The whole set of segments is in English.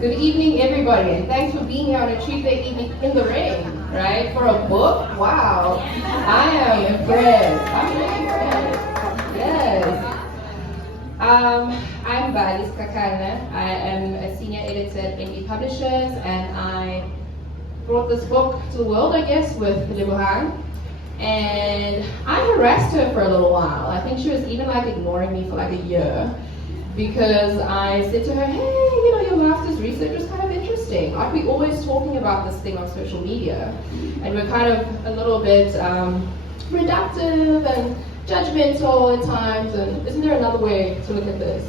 Good evening, everybody, and thanks for being here on a Tuesday evening in the rain, right? For a book? Wow. I am impressed. I'm really impressed. Yes. I'm Kaale. I am a senior editor at MD Publishers, and I brought this book to the world, I guess, with Lebohang. And I harassed her for a little while. I think she was even like ignoring me for like a year, because I said to her, hey, your master's research was kind of interesting. Aren't we always talking about this thing on social media? And we're kind of a little bit reductive and judgmental at times, and isn't there another way to look at this?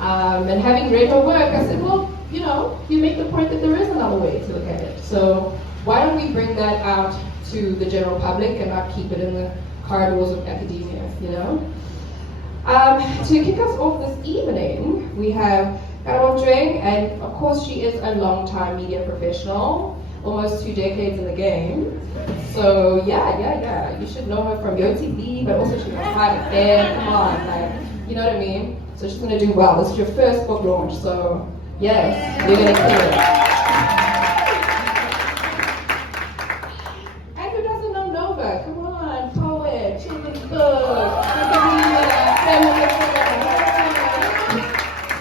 And having read her work, I said, well, you make the point that there is another way to look at it. So why don't we bring that out to the general public and not keep it in the corridors of academia, To kick us off this evening, we have Kaale, and of course she is a long-time media professional, almost 2 decades in the game. So yeah, you should know her from YoTV, but also she's a private fan, come on, you know what I mean? So she's gonna do well. This is your first book launch, so yes, you're gonna kill it. And who doesn't know Nova? Come on, poet, children's book,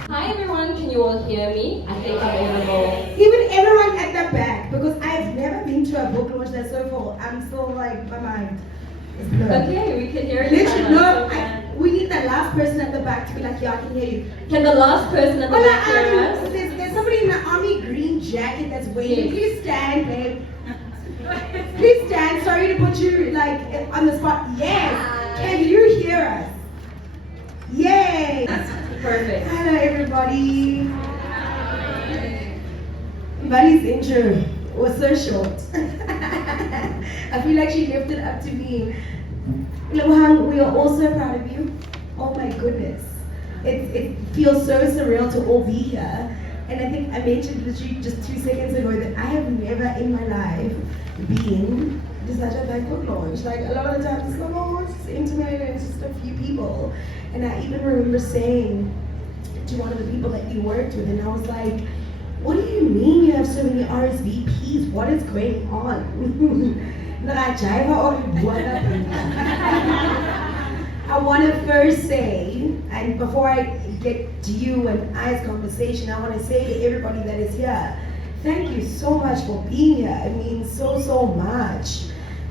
Hi everyone, can you all hear me? I think I'm audible. Even everyone at the back, because I've never been to a book launch that's so full. I'm still like, my mind is blown. Okay, we can hear you. Literally, no, we need the last person at the back to be like, yeah, I can hear you. Can the last person at the back hear us? There's somebody in an army green jacket that's waiting. Yes. Please stand, babe. Please stand. Sorry to put you like on the spot. Yes. Can you hear us? Yay. Perfect. Hello, everybody. Buddy's intro was so short. I feel like she left it up to me. Lebohang, we are all so proud of you. Oh my goodness. It feels so surreal to all be here. And I think I mentioned literally just 2 seconds ago that I have never in my life been to such a big book launch. Like a lot of the times it's like, oh, it's just intimate and it's just a few people. And I even remember saying to one of the people that you worked with, and I was like, what do you mean you have so many RSVPs? What is going on? I want to first say, and before I get to you and I's conversation, I want to say to everybody that is here, thank you so much for being here. It means so much.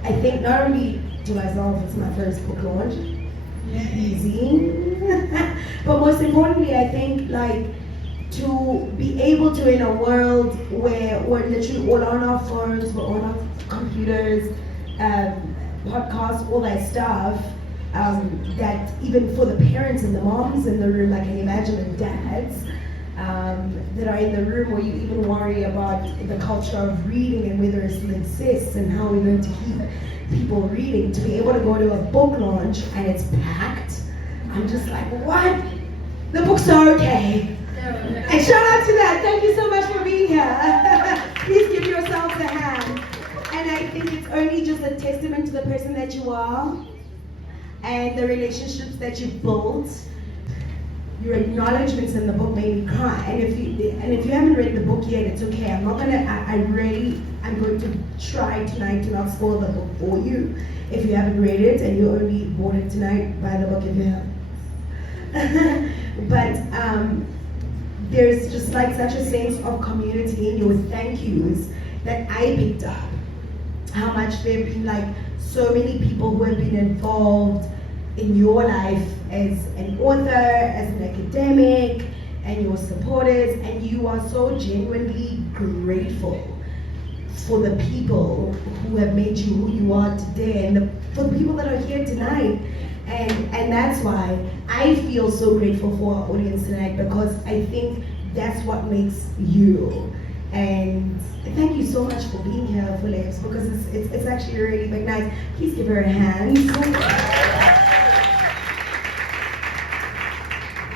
I think not only to myself, it's my first book launch, easy, but most importantly, I think like to be able to, in a world where we're literally all on our phones, we're on our computers, podcasts, all that stuff, that even for the parents and the moms in the room, I can imagine the dads that are in the room, where you even worry about the culture of reading and whether it still exists and how we're going to keep people reading, to be able to go to a book launch and it's packed. I'm just like, what? The books are okay. And shout out to that. Thank you so much for being that you are and the relationships that you've built. Your acknowledgements in the book made me cry. And if you haven't read the book yet, it's okay. I'm going to try tonight to not spoil the book for you. If you haven't read it and you only bought it tonight, buy the book if you have. But there's just like such a sense of community in your thank yous that I picked up. How much there have been like so many people who have been involved in your life as an author, as an academic, and your supporters, and you are so genuinely grateful for the people who have made you who you are today, and for the people that are here tonight. And that's why I feel so grateful for our audience tonight, because I think that's what makes you. And thank you so much for being here, for Lebs, because it's actually really big night. Please give her a hand.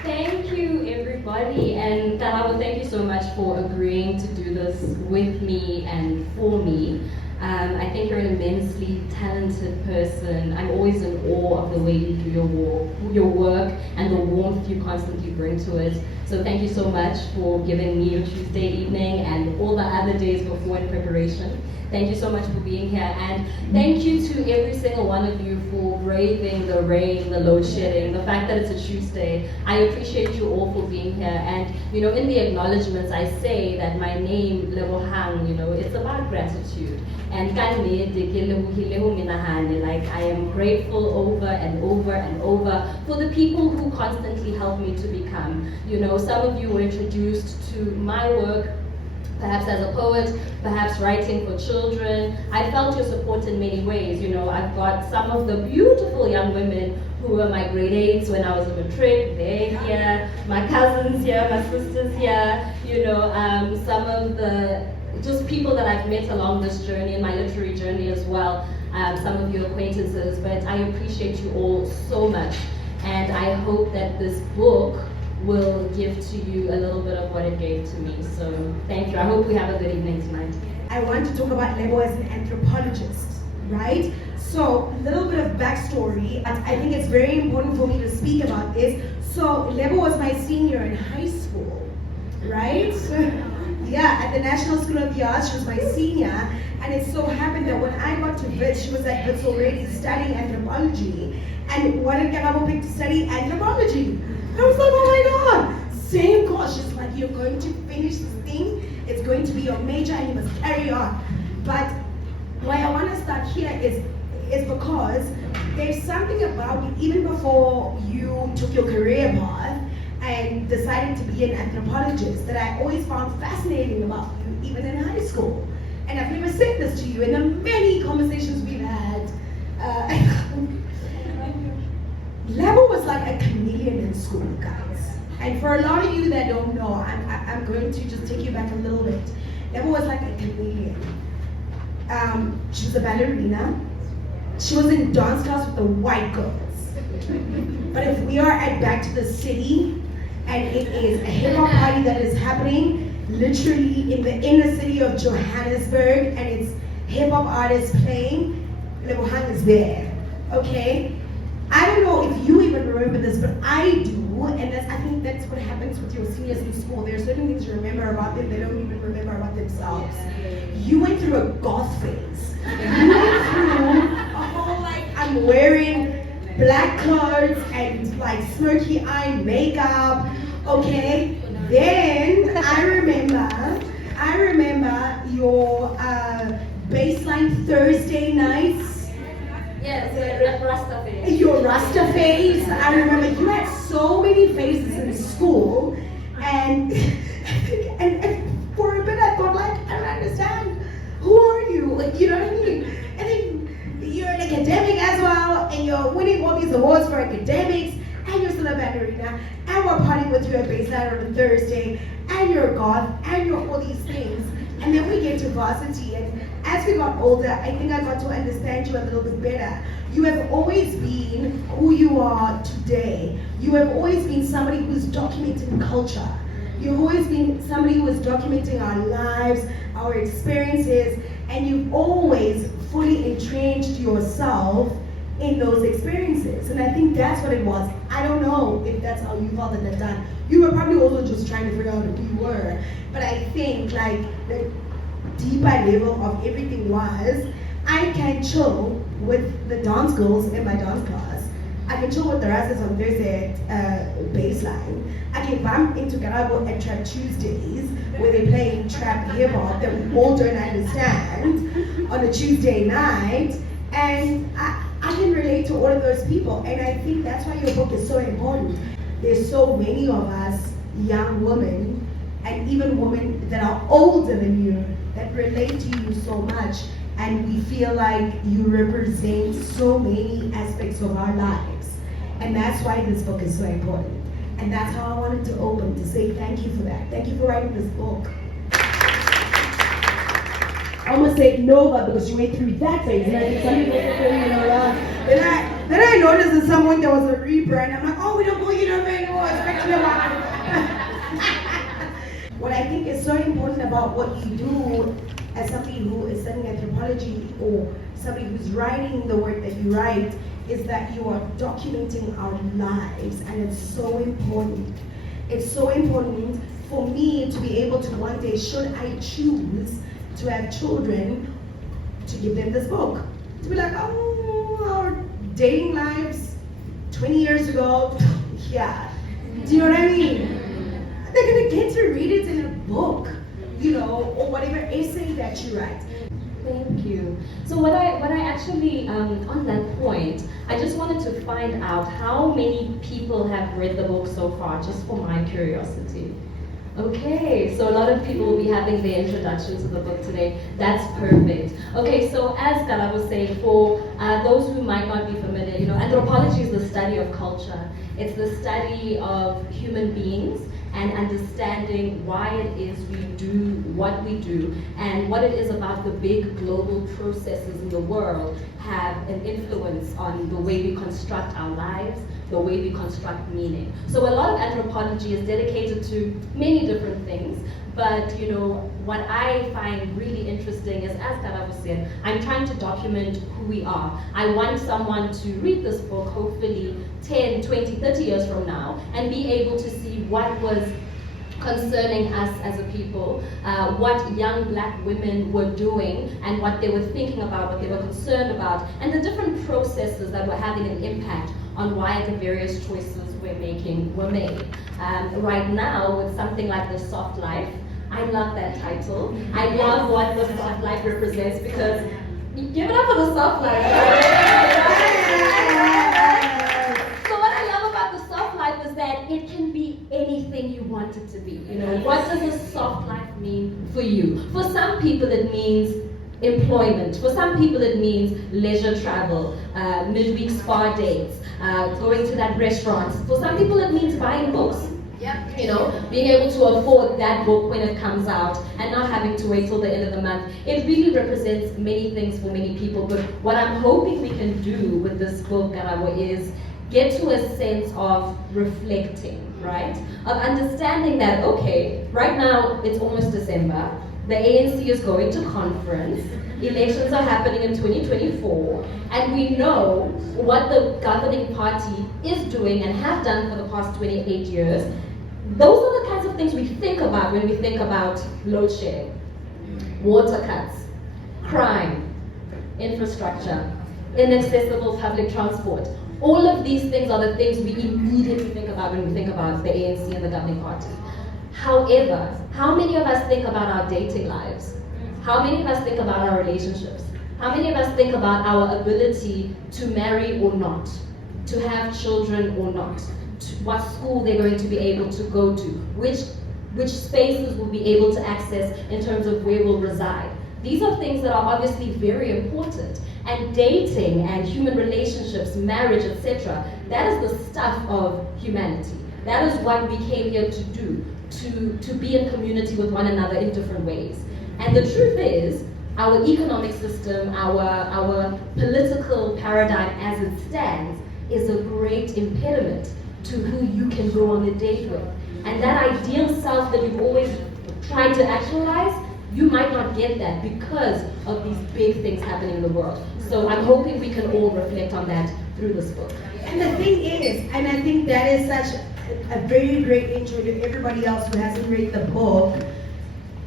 Thank you, everybody, and Kaale, thank you so much for agreeing to do this with me and for me. I think you're an immensely talented person. I'm always in awe of the way you do your work and the warmth you constantly bring to it. So thank you so much for giving me your Tuesday evening and all the other days before in preparation. Thank you so much for being here, and thank you to every single one of you for braving the rain, the load shedding, the fact that it's a Tuesday. I appreciate you all for being here, and you know, in the acknowledgements I say that my name, Lebohang, you know, it's about gratitude. And like I am grateful over and over and over for the people who constantly help me to become. You know, some of you were introduced to my work perhaps as a poet, perhaps writing for children. I felt your support in many ways. You know, I've got some of the beautiful young women who were my grade 8s when I was a matric. They're here, my cousins here, my sisters here, you know, some of the just people that I've met along this journey, and my literary journey as well, some of your acquaintances, but I appreciate you all so much. And I hope that this book will give to you a little bit of what it gave to me. So thank you. I hope we have a good evening tonight. I want to talk about Lebo as an anthropologist, right? So a little bit of backstory. I think it's very important for me to speak about this. So Lebo was my senior in high school, right? Yeah, at the National School of the Arts, she was my senior. And it so happened that when I got to Wits, she was at Wits already studying anthropology. And what did Kaale pick to study? Anthropology. I was like, oh my God, same course. She's like, you're going to finish this thing, it's going to be your major and you must carry on. But why I want to start here is because there's something about you, even before you took your career path and decided to be an anthropologist, that I always found fascinating about you, even in high school. And I've never said this to you in the many conversations we've had. Lebo was like a chameleon in school, guys. And for a lot of you that don't know, I'm going to just take you back a little bit. Lebo was like a chameleon. She was a ballerina. She was in dance class with the white girls. But if we are at Back to the City, and it is a hip-hop party that is happening literally in the inner city of Johannesburg, and it's hip-hop artists playing, Lebohang is there, okay? I don't know if you even remember this, but I do, and I think that's what happens with your seniors in school. There are certain things you remember about them, they don't even remember about themselves. You went through a goth phase. You went through a whole, like, I'm wearing black clothes and like smirky eye makeup, okay? Then I remember your baseline Thursday nights. Yes, Rasta face. Your Rasta face. I remember you had so many faces in school, and for a bit I thought, like, I don't understand. Who are you? Like, you know what I mean? And then you're an academic as well, and you're winning all these awards for academics, and you're still a ballerina, and we're partying with you at baseline on a Thursday, and you're a goth, and you're all these things. And then we get to varsity, and as we got older, I think I got to understand you a little bit better. You have always been who you are today. You have always been somebody who's documenting culture. You've always been somebody who is documenting our lives, our experiences, and you've always fully entrenched yourself in those experiences. And I think that's what it was. I don't know if that's how you felt at that time. You were probably also just trying to figure out who you were. But I think like the deeper level of everything was, I can chill with the dance girls in my dance class. I can chill with the Rastas on Thursday at baseline. I can bump into Garabo at Trap Tuesdays where they're playing trap hip hop that we all don't understand on a Tuesday night. And I can relate to all of those people. And I think that's why your book is so important. There's so many of us young women and even women that are older than you that relate to you so much. And we feel like you represent so many aspects of our lives. And that's why this book is so important. And that's how I wanted to open, to say thank you for that. Thank you for writing this book. I almost said Nova because you went through that phase. And I think some people then I noticed at some point there was a rebrand. I'm like, oh, we don't call you Nova anymore. It's What I think is so important about what you do as somebody who is studying anthropology or somebody who's writing the work that you write is that you are documenting our lives, and it's so important. It's so important for me to be able to one day, should I choose to have children, to give them this book. To be like, oh, our dating lives 20 years ago, yeah. Do you know what I mean? They're gonna get to read it in a book, you know, or whatever essay that you write. Thank you. So what I actually, on that point, I just wanted to find out how many people have read the book so far, just for my curiosity. Okay, so a lot of people will be having their introduction to the book today. That's perfect. Okay, so as Kaale was saying, for those who might not be familiar, you know, anthropology is the study of culture. It's the study of human beings and understanding why it is we do what we do and what it is about the big global processes in the world have an influence on the way we construct our lives, the way we construct meaning. So a lot of anthropology is dedicated to many different things, but you know, what I find really interesting is, as Kaale was saying, I'm trying to document who we are. I want someone to read this book, hopefully 10, 20, 30 years from now, and be able to see what was concerning us as a people, what young black women were doing and what they were thinking about, what they were concerned about, and the different processes that were having an impact on why the various choices we're making were made. Right now, with something like The Soft Life, I love that title. I love what The Soft Life represents, because give it up for The Soft Life. So what I love about The Soft Life is that it can be anything you want it to be. You know, what does a soft life mean for you? For some people it means employment. For some people it means leisure travel, midweek spa dates, going to that restaurant. For some people it means buying books. Yep. You know, being able to afford that book when it comes out and not having to wait till the end of the month. It really represents many things for many people, but what I'm hoping we can do with this book, Kaale, is get to a sense of reflecting, right? Of understanding that, okay, right now it's almost December, the ANC is going to conference, elections are happening in 2024, and we know what the governing party is doing and have done for the past 28 years. Those are the kinds of things we think about when we think about load shedding, water cuts, crime, infrastructure, inaccessible public transport. All of these things are the things we immediately think about when we think about the ANC and the governing party. However, how many of us think about our dating lives? How many of us think about our relationships? How many of us think about our ability to marry or not, to have children or not, what school they're going to be able to go to, which spaces we'll be able to access in terms of where we'll reside? These are things that are obviously very important. And dating and human relationships, marriage, etc., that is the stuff of humanity. That is what we came here to do, to be in community with one another in different ways. And the truth is, our economic system, our political paradigm as it stands, is a great impediment to who you can go on a date with. And that ideal self that you've always tried to actualize, you might not get that because of these big things happening in the world. So I'm hoping we can all reflect on that through this book. And the thing is, and I think that is such a very great intro to everybody else who hasn't read the book.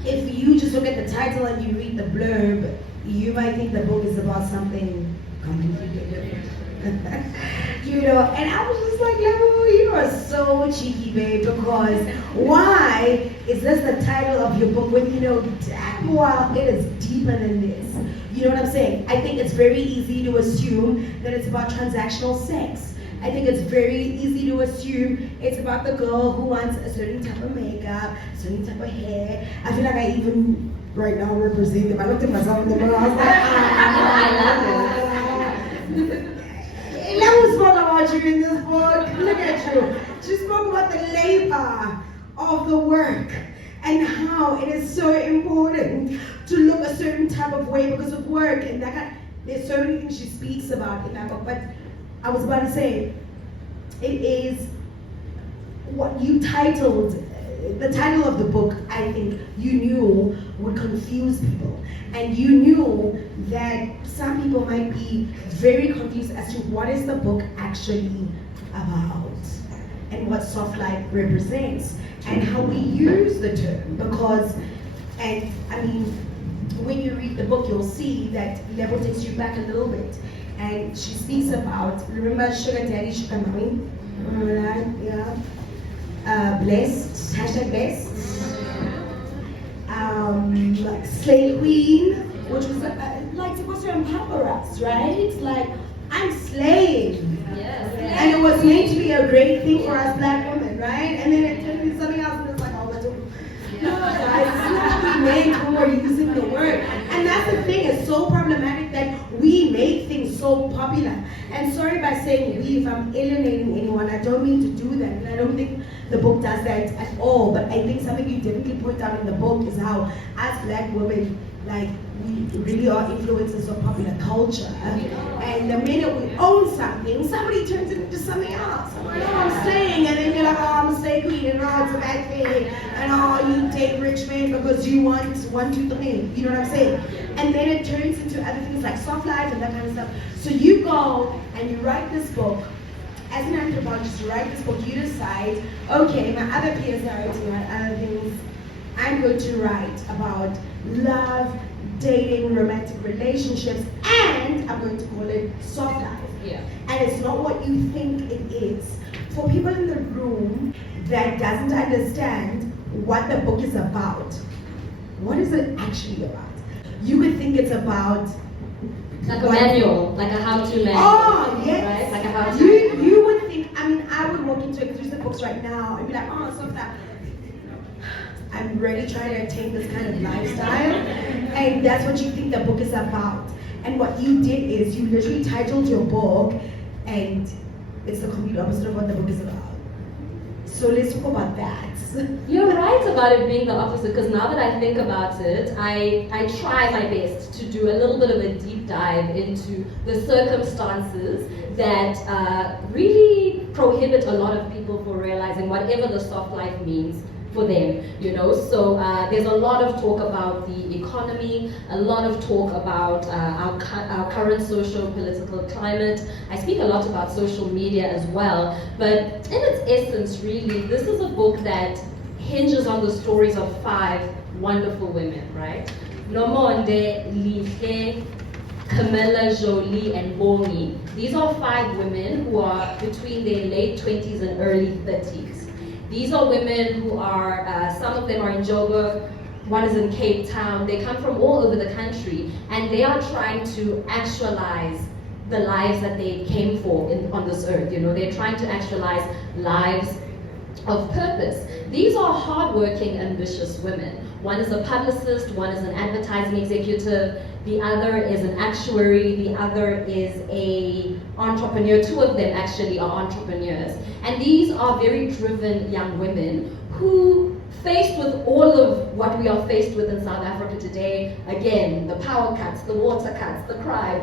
If you just look at the title and you read the blurb, you might think the book is about something completely different. You know, and I was just like, Lebo, you are so cheeky, babe, because why is this the title of your book when you know damn well it is deeper than this? You know what I'm saying? I think it's very easy to assume that it's about transactional sex. I think it's very easy to assume it's about the girl who wants a certain type of makeup, certain type of hair. I feel like I even right now represent them. I looked at myself in the mirror, I was like, I love it. Lebo spoke about you in this book. Look at you. She spoke about the labor of the work and how it is so important to look a certain type of way because of work. And that there's so many things she speaks about in that book. But I was about to say, it is what you titled, the title of the book, I think you knew would confuse people. And you knew that some people might be very confused as to what is the book actually about and what soft life represents and how we use the term. Because, and I mean, when you read the book, you'll see that Lebo takes you back a little bit. And she speaks about, remember Sugar Daddy, Sugar Mommy? Remember that? Yeah. Blessed, hashtag blessed. Like Slay Queen, which was like supposed to empower us, right? It's like, I'm slave. Yes. And it was meant to be a great thing for us black women, right? And then it turned into something else and it's like, oh, what do it's men who are using the word. And that's the thing, it's so problematic that we make things so popular. And sorry by saying we, if I'm alienating anyone, I don't mean to do that. And I don't think the book does that at all. But I think something you definitely point out in the book is how, as black women, like, we really are influencers of popular culture. And the minute we own something, somebody turns it into something else. I know what I'm saying. And then you're like, oh, I'm a slay queen, and oh, it's a bad thing. And oh, you date rich men because you want 1, 2, 3. You know what I'm saying? And then it turns into other things like soft life and that kind of stuff. So you go and you write this book. As an anthropologist, you write this book, you decide, okay, my other peers are writing about other things. I'm going to write about love, dating, romantic relationships, and I'm going to call it soft life. Yeah. And it's not what you think it is. For people in the room that doesn't understand what the book is about, what is it actually about? You would think it's about like a manual, like a how-to manual. Oh, yes. Right? Like a how-to. You would think, I mean, I would walk into exclusive books right now and be like, oh, soft life. I'm really trying to attain this kind of lifestyle, and that's what you think the book is about. And what you did is you literally titled your book, and it's the complete opposite of what the book is about. So let's talk about that. You're right about it being the opposite, because now that I think about it, I try my best to do a little bit of a deep dive into the circumstances that really prohibit a lot of people from realizing whatever the soft life means for them, you know. So there's a lot of talk about the economy, a lot of talk about our current social political climate. I speak a lot about social media as well, but in its essence, really, this is a book that hinges on the stories of 5 wonderful women, right? Nomonde, Lihle, Camilla, Jolie, and Bongi. These are 5 women who are between their late 20s and early 30s. These are women who are, some of them are in Joburg, one is in Cape Town. They come from all over the country, and they are trying to actualize the lives that they came for on this earth. You know, they're trying to actualize lives of purpose. These are hardworking, ambitious women. One is a publicist, one is an advertising executive, the other is an actuary, the other is an entrepreneur. 2 of them actually are entrepreneurs. And these are very driven young women who faced with all of what we are faced with in South Africa today, again, the power cuts, the water cuts, the crime,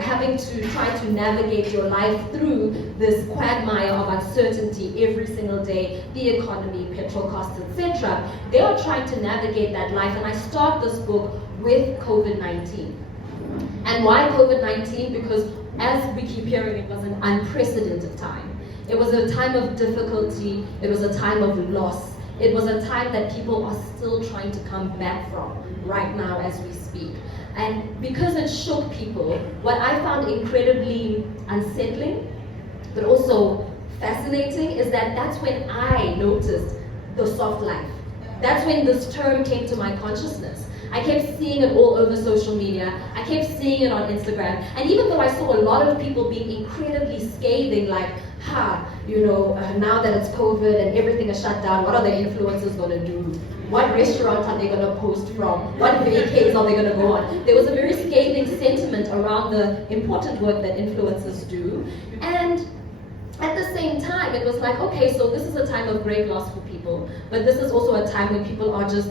having to try to navigate your life through this quagmire of uncertainty every single day, the economy, petrol costs, etc. They are trying to navigate that life, and I start this book with COVID-19. And why COVID-19? Because as we keep hearing, it was an unprecedented time. It was a time of difficulty, it was a time of loss. It was a time that people are still trying to come back from right now as we speak. And because it shook people, what I found incredibly unsettling, but also fascinating, is that that's when I noticed the soft life. That's when this term came to my consciousness. I kept seeing it all over social media. I kept seeing it on Instagram. And even though I saw a lot of people being incredibly scathing, like, now that it's COVID and everything is shut down, what are the influencers going to do? What restaurants are they going to post from? What vacations are they going to go on? There was a very scathing sentiment around the important work that influencers do. And at the same time, it was like, okay, so this is a time of great loss for people, but this is also a time when people are just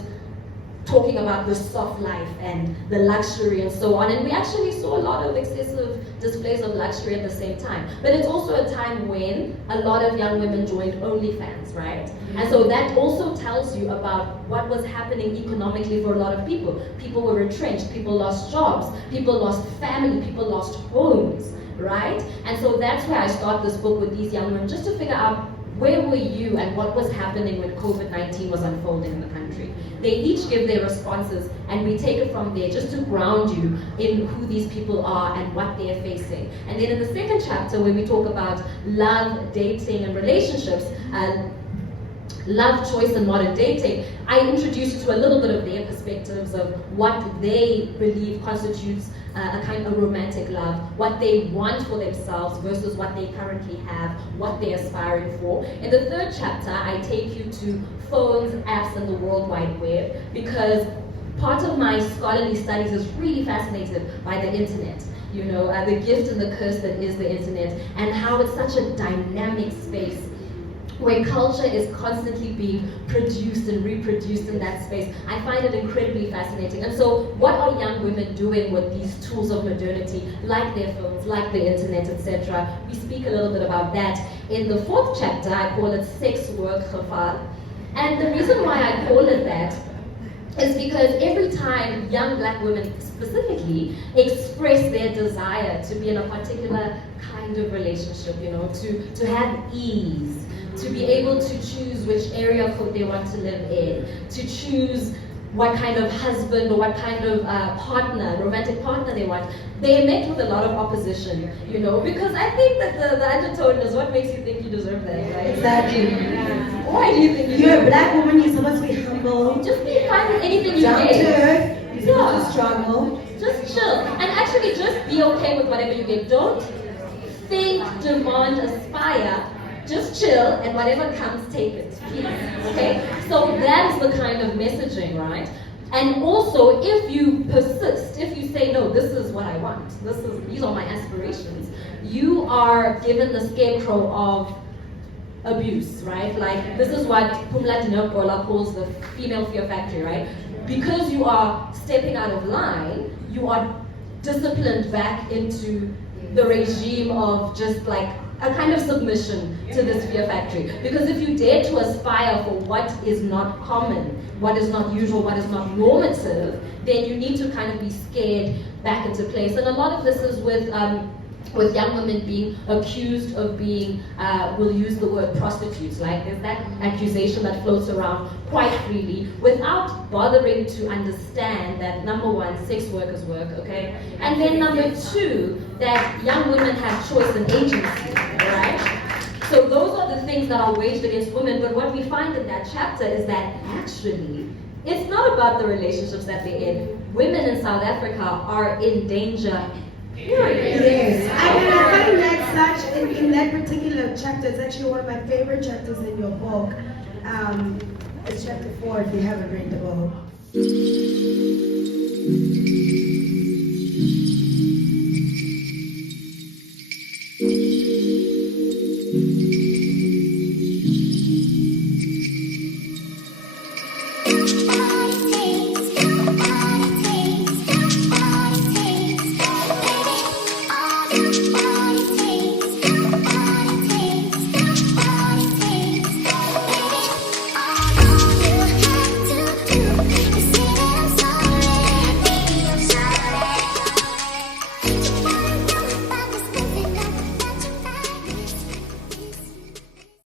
talking about the soft life and the luxury and so on. And we actually saw a lot of excessive displays of luxury at the same time. But it's also a time when a lot of young women joined OnlyFans, right? And so that also tells you about what was happening economically for a lot of people. People were retrenched, people lost jobs, people lost family, people lost homes, right? And so that's where I start this book with these young women, just to figure out where were you and what was happening when COVID-19 was unfolding in the country. They each give their responses, and we take it from there just to ground you in who these people are and what they're facing. And then in the second chapter, where we talk about love, dating, and relationships, love, choice, and modern dating, I introduce you to a little bit of their perspectives of what they believe constitutes a kind of romantic love, what they want for themselves versus what they currently have, what they're aspiring for. In the third chapter, I take you to phones, apps, and the World Wide Web, because part of my scholarly studies is really fascinated by the internet. The gift and the curse that is the internet, and how it's such a dynamic space where culture is constantly being produced and reproduced in that space. I find it incredibly fascinating. And so what are young women doing with these tools of modernity, like their phones, like the internet, etc.? We speak a little bit about that. In the fourth chapter, I call it Sex Work Gevaar. And the reason why I call it that is because every time young black women specifically express their desire to be in a particular kind of relationship, to have ease, to be able to choose which area of code they want to live in, to choose what kind of husband or what kind of romantic partner they want, they met with a lot of opposition, because I think that the undertone is what makes you think you deserve that, right? Exactly. Why do you think you're a black woman, you're supposed to be humble. Just be fine with anything you down get. to earth, you're supposed to struggle. Just chill. And actually just be okay with whatever you get. Don't think, demand, aspire. Just chill, and whatever comes, take it. Okay? So that's the kind of messaging, right? And also, if you persist, if you say, no, this is what I want, these are my aspirations, you are given the scarecrow of abuse, right? Like, this is what Pumla Dinokola calls the female fear factory, right? Because you are stepping out of line, you are disciplined back into the regime of just like a kind of submission to this fear factory. Because if you dare to aspire for what is not common, what is not usual, what is not normative, then you need to kind of be scared back into place. And a lot of this is with young women being accused of being, we'll use the word prostitutes. Like, there's that accusation that floats around quite freely without bothering to understand that, number one, sex work is work, okay? And then number two, that young women have choice and agency, right? So those are the things that are waged against women. But what we find in that chapter is that actually, it's not about the relationships that they're in. Women in South Africa are in danger. Period. Yes, I find that such, in that particular chapter, it's actually one of my favorite chapters in your book. It's chapter 4 if you haven't read the book.